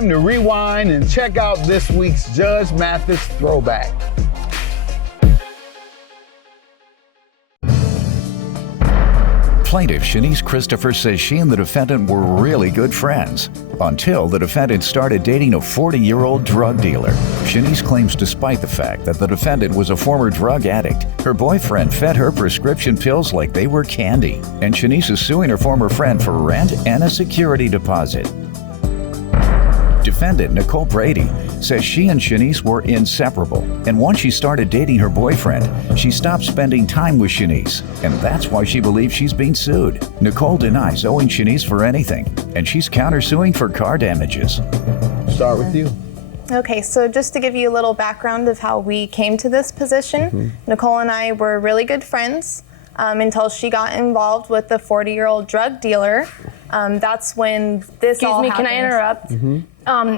time to rewind and check out this week's Judge Mathis Throwback. Plaintiff Shanice Christopher says she and the defendant were really good friends until the defendant started dating a 40-year-old drug dealer. Shanice claims despite the fact that the defendant was a former drug addict, her boyfriend fed her prescription pills like they were candy, and Shanice is suing her former friend for rent and a security deposit. Defendant Nicole Brady says she and Shanice were inseparable, and once she started dating her boyfriend, she stopped spending time with Shanice, and that's why she believes she's being sued. Nicole denies owing Shanice for anything, and she's countersuing for car damages. Start with you. Okay, so just to give you a little background of how we came to this position, Nicole and I were really good friends until she got involved with the 40-year-old drug dealer. That's when this all happened. Can I interrupt?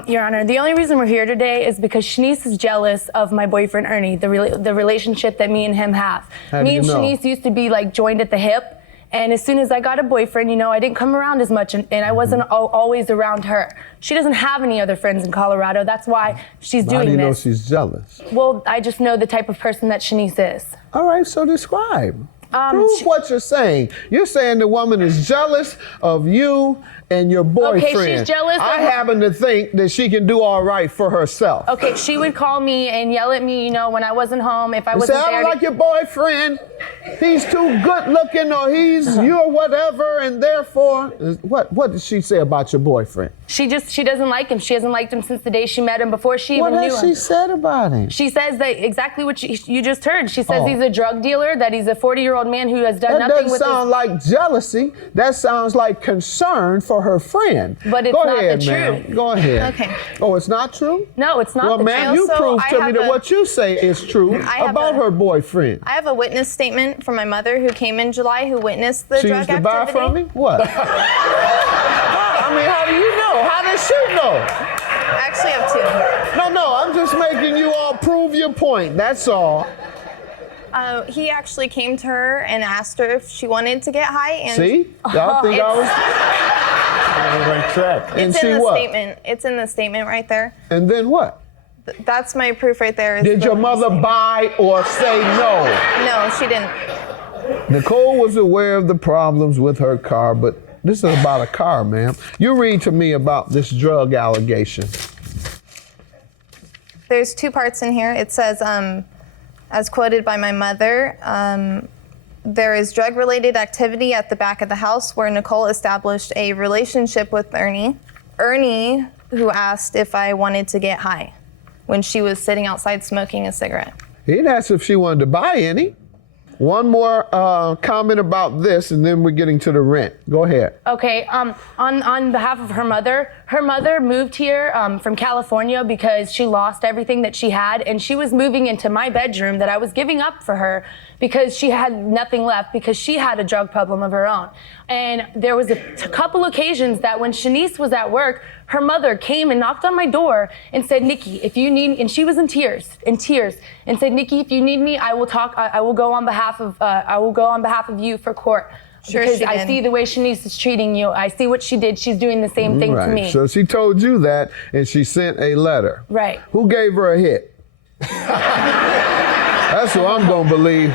Your Honor, the only reason we're here today is because Shanice is jealous of my boyfriend Ernie, the relationship that me and him have. Me and Shanice used to be like joined at the hip, and as soon as I got a boyfriend, you know, I didn't come around as much, and I wasn't always around her. She doesn't have any other friends in Colorado. That's why she's doing this. How do you know she's jealous? Well, I just know the type of person that Shanice is. All right, so describe. Prove what you're saying. You're saying the woman is jealous of you and your boyfriend. Okay, she's jealous. I happen to think that she can do all right for herself. Okay, she would call me and yell at me, you know, when I wasn't home, if I wasn't there. I don't like your boyfriend. He's too good looking, or he's you're whatever, and therefore, what did she say about your boyfriend? She doesn't like him. She hasn't liked him since the day she met him, before she even knew him. What has she said about him? She says that exactly what you just heard. She says he's a drug dealer, that he's a 40-year-old man who has done nothing with That doesn't sound like jealousy. That sounds like concern for her friend. But it's not the truth. Go ahead. Okay. Oh, it's not true? No, it's not the truth. Well, ma'am, you proved to me that what you say is true about her boyfriend. I have a witness statement from my mother who came in July who witnessed the drug activity. She used to buy from me? What? I mean, how do you know? How does she know? I actually have two. No, I'm just making you all prove your point. That's all. He actually came to her and asked her if she wanted to get high. And see? Y'all think I was on track. And it's in the what? statement. It's in the statement right there. And then what? That's my proof right there. Did your mother buy or say no? No, she didn't. Nicole was aware of the problems with her car, but this is about a car, ma'am. You read to me about this drug allegation. There's two parts in here. It says, as quoted by my mother, there is drug-related activity at the back of the house where Nicole established a relationship with Ernie. Ernie, who asked if I wanted to get high when she was sitting outside smoking a cigarette. He didn't ask if she wanted to buy any. One more comment about this, and then we're getting to the rent. Go ahead. Okay, on behalf of her mother moved here from California because she lost everything that she had, and she was moving into my bedroom that I was giving up for her because she had nothing left because she had a drug problem of her own. And there was a couple occasions that when Shanice was at work, her mother came and knocked on my door and said, "Nikki, if you need," and she was in tears, and said, "Nikki, if you need me, I will talk. I will go on behalf of you for court." Sure, because she I did. see the way Shanice is treating you. I see what she did. She's doing the same thing to me. So she told you that, and she sent a letter. Right. Who gave her a hit? That's what I'm gonna believe.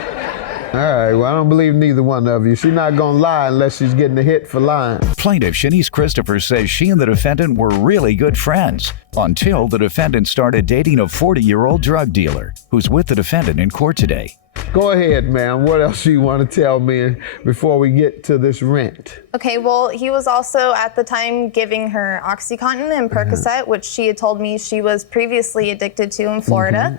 All right, well, I don't believe neither one of you. She's not going to lie unless she's getting a hit for lying. Plaintiff Shanice Christopher says she and the defendant were really good friends until the defendant started dating a 40-year-old drug dealer who's with the defendant in court today. Go ahead, ma'am. What else do you want to tell me before we get to this rent? Okay, well, he was also at the time giving her OxyContin and Percocet, which she had told me she was previously addicted to in Florida.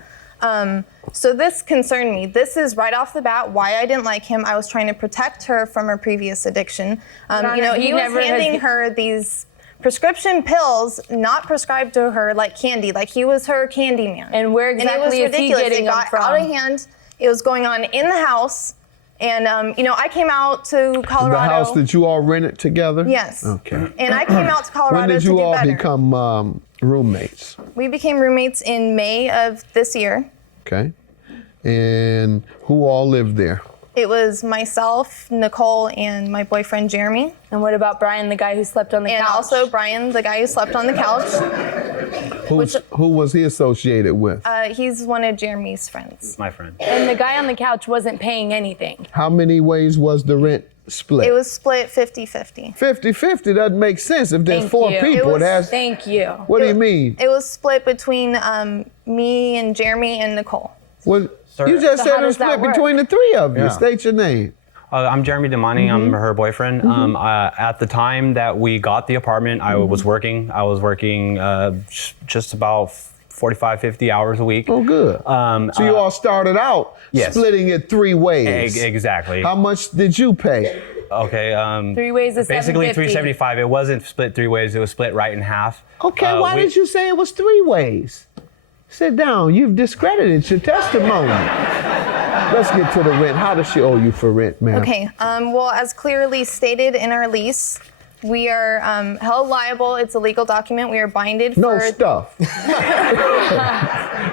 So this concerned me. This is right off the bat why I didn't like him. I was trying to protect her from her previous addiction. He was handing her these prescription pills not prescribed to her like candy, like he was her candy man. And where exactly is he getting them from? It got out of hand. It was going on in the house. And, I came out to Colorado. The house that you all rented together? Yes. Okay. And I came out to Colorado When did you to do all better. become roommates? We became roommates in May of this year. Okay. And who all lived there? It was myself, Nicole, and my boyfriend, Jeremy. And what about Brian, the guy who slept on the couch? And also Brian, the guy who slept on the couch. Who was he associated with? He's one of Jeremy's friends. My friend. And the guy on the couch wasn't paying anything. How many ways was the rent split? It was split 50-50. 50-50 doesn't make sense. If there's Thank four you. people, it has. Thank you. What do you mean? It was split between me and Jeremy and Nicole. Well, Sir. you just So said how it was does that split work? between the three of you. Yeah. State your name. I'm Jeremy Demani. I'm her boyfriend. At the time that we got the apartment, I was working. I was working just about 45, 50 hours a week. Oh, good. So you all started out yes. splitting it three ways. Exactly. How much did you pay? Okay. 3 ways is basically $750. $375. It wasn't split 3 ways. It was split right in half. Okay, why did you say it was 3 ways? Sit down. You've discredited your testimony. Let's get to the rent. How does she owe you for rent, ma'am? Okay. Well, as clearly stated in our lease, we are held liable. It's a legal document. We are binded No for. stuff.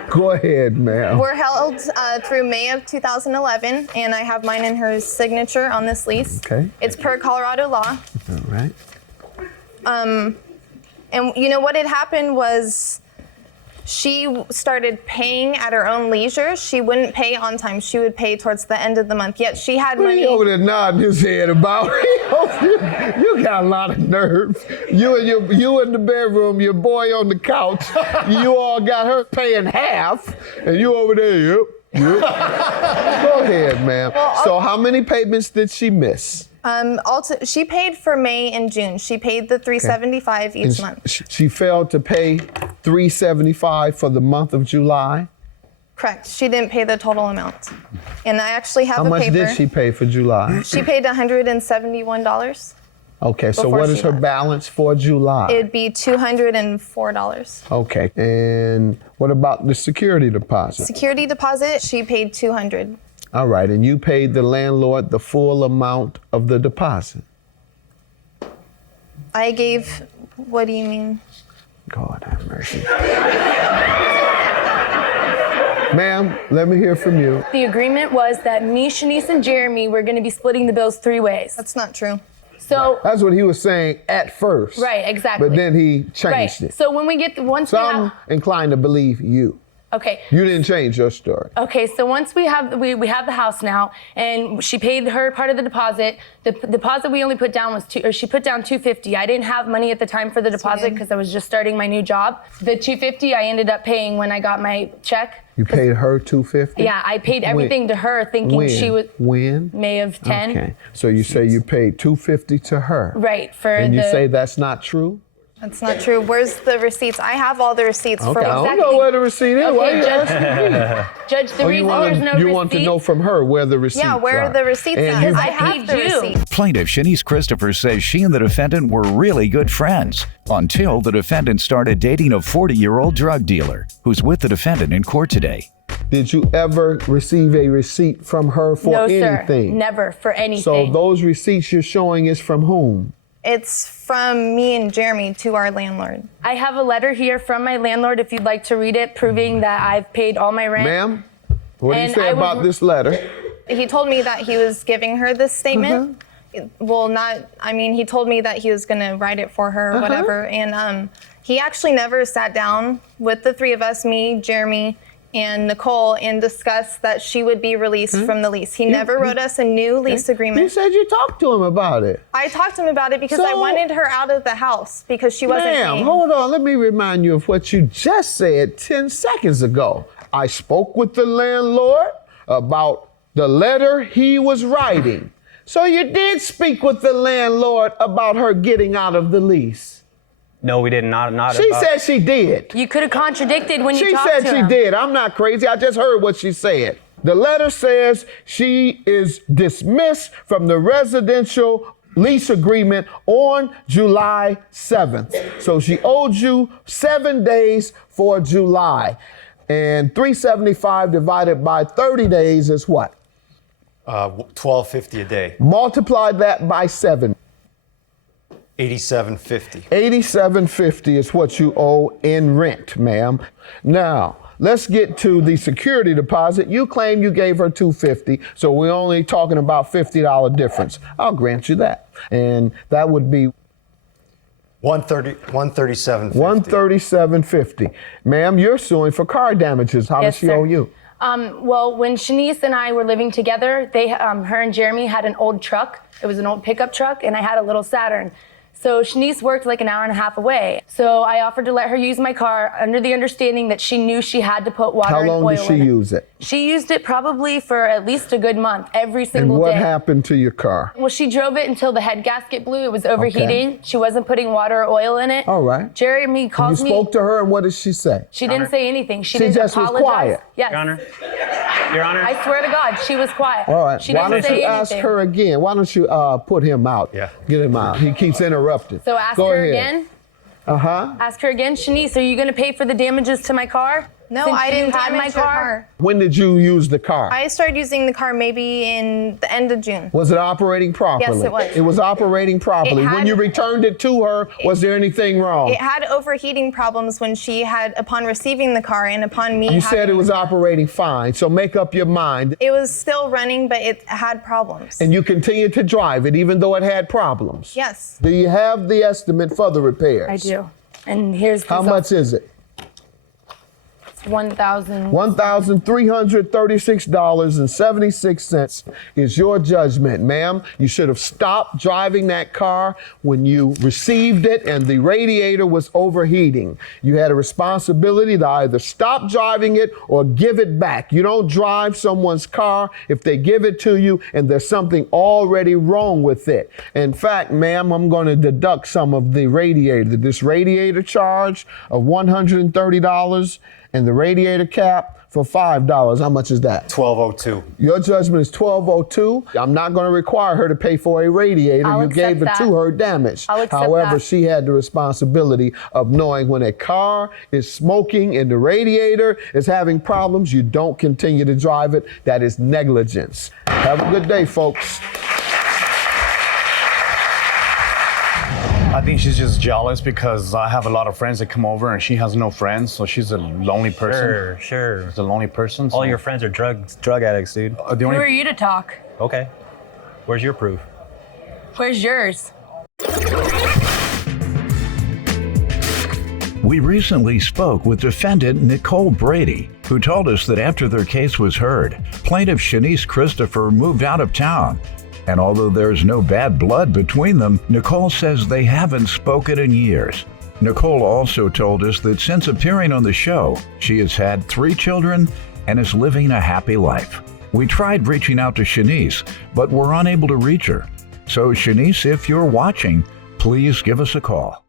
Go ahead, ma'am. We're held through May of 2011, and I have mine and her signature on this lease. Okay. It's per Colorado law. All right. And you know what had happened was she started paying at her own leisure. She wouldn't pay on time. She would pay towards the end of the month. Yet she had What are money. you over there nodding his head about? You got a lot of nerve. You in the bedroom, your boy on the couch. You all got her paying half, and you over there, yep. Go ahead, ma'am. So how many payments did she miss? She paid for May and June. She paid the $375 each month. She failed to pay $375 for the month of July. Correct. She didn't pay the total amount. And I actually have How a much paper. did she pay for July? She paid $171. Okay, so Before what she is her left. balance for July? It'd be $204. Okay, and what about the security deposit? Security deposit, she paid $200. All right, and you paid the landlord the full amount of the deposit. I gave, what do you mean? God have mercy. Ma'am, let me hear from you. The agreement was that me, Shanice, and Jeremy were going to be splitting the bills 3 ways. That's not true. So, That's what he was saying at first. right, exactly. But then he right. changed it. So when we get once So we I'm have, inclined to believe you. okay. You didn't change your story. Okay, so once we have we have the house now, and she paid her part of the deposit. The deposit we only put down was she put down $250. I didn't have money at the time for the deposit because I was just starting my new job. The $250 I ended up paying when I got my check. You paid her $250? Yeah, I paid everything to her, thinking When? she was When? May of 10. Okay, so you say you paid $250 to her. Right for And you the. say that's not true? That's not true. Where's the receipts? I have all the receipts Okay, for I don't Exactly. know where the receipt is. Why Okay, you asking me? Judge, the reason there's no you want to know from her where the receipts are. Yeah, where are the receipts And at? you- I have paid the you. receipts. Plaintiff Shanice Christopher says she and the defendant were really good friends until the defendant started dating a 40-year-old drug dealer who's with the defendant in court today. Did you ever receive a receipt from her for No, anything? sir. Never for anything. So those receipts you're showing is from whom? It's from me and Jeremy to our landlord. I have a letter here from my landlord, if you'd like to read it, proving that I've paid all my rent. Ma'am, what do you And say I was- about this letter? He told me that he was giving her this statement. Well, he told me that he was going to write it for her or whatever. And he actually never sat down with the three of us, me, Jeremy, and Nicole, and discussed that she would be released from the lease. He never wrote us a new lease You agreement. said you talked to him about it. I talked to him about it because I So- wanted her out of the house because she wasn't Ma'am, paying. hold on. Let me remind you of what you just said 10 seconds ago. I spoke with the landlord about the letter he was writing. So you did speak with the landlord about her getting out of the lease. No, we did not. She about- said she did. You could have contradicted when you She talked said to she him. did. I'm not crazy. I just heard what she said. The letter says she is dismissed from the residential lease agreement on July 7th. So she owed you 7 days for July. And $375 divided by 30 days is what? $12.50 a day, Multiply that by 7. $87.50. $87.50 is what you owe in rent, ma'am. Now, let's get to the security deposit. You claim you gave her $250, so we're only talking about $50 difference. I'll grant you that. And that would be $137.50. $137.50. Ma'am, you're suing for car damages. How Yes, does she sir. owe you? Well, when Shanice and I were living together, her and Jeremy had an old truck. It was an old pickup truck, and I had a little Saturn. So Shanice worked like an hour and a half away. So I offered to let her use my car under the understanding that she knew she had to put water How and oil long did she in it. use it? She used it probably for at least a good month, every And single what day. happened to your car? Well, she drove it until the head gasket blew. It was overheating. She wasn't putting water or oil in it. All right. Jeremy You calls me. spoke to her, and what did she say? She didn't say anything. She She didn't just was apologize. quiet. Yes. Your Honor. Your Honor. I swear to God, she was quiet. All right. She Why didn't don't you say ask anything. her again? Why don't you put him out? Yeah. Get him out. He keeps interrupting. So ask Go her ahead. again. Uh-huh. Ask her again. Shanice, are you going to pay for the damages to my car? No, Since I you didn't had damage my your car. car. When did you use the car? I started using the car maybe in the end of June. Was it operating properly? Yes, it was. It was operating properly. It When had- you returned it to her, was there anything wrong? It had overheating problems when she had, upon receiving the car and upon me You said having it was operating fine, so make up your mind. It was still running, but it had problems. And you continued to drive it even though it had problems? Yes. Do you have the estimate for the repairs? I do. And here's How much is it? $1,000. $1,336.76 is your judgment, ma'am. You should have stopped driving that car when you received it and the radiator was overheating. You had a responsibility to either stop driving it or give it back. You don't drive someone's car if they give it to you and there's something already wrong with it. In fact, ma'am, I'm going to deduct some of the radiator. This radiator charge of $130 and the radiator cap for $5. How much is that? $1,202. Your judgment is $1,202. I'm not going to require her to pay for a radiator. I'll You gave it accept to that. her damaged. I'll accept However, that. she had the responsibility of knowing when a car is smoking and the radiator is having problems, you don't continue to drive it. That is negligence. Have a good day, folks. I think she's just jealous because I have a lot of friends that come over and she has no friends, so she's a lonely person. Sure. She's a lonely person. All so- your friends are drug addicts, dude. The Who only- are you to talk? Okay. Where's your proof? Where's yours? We recently spoke with defendant Nicole Brady, who told us that after their case was heard, plaintiff Shanice Christopher moved out of town. And although there's no bad blood between them, Nicole says they haven't spoken in years. Nicole also told us that since appearing on the show, she has had 3 children and is living a happy life. We tried reaching out to Shanice, but were unable to reach her. So Shanice, if you're watching, please give us a call.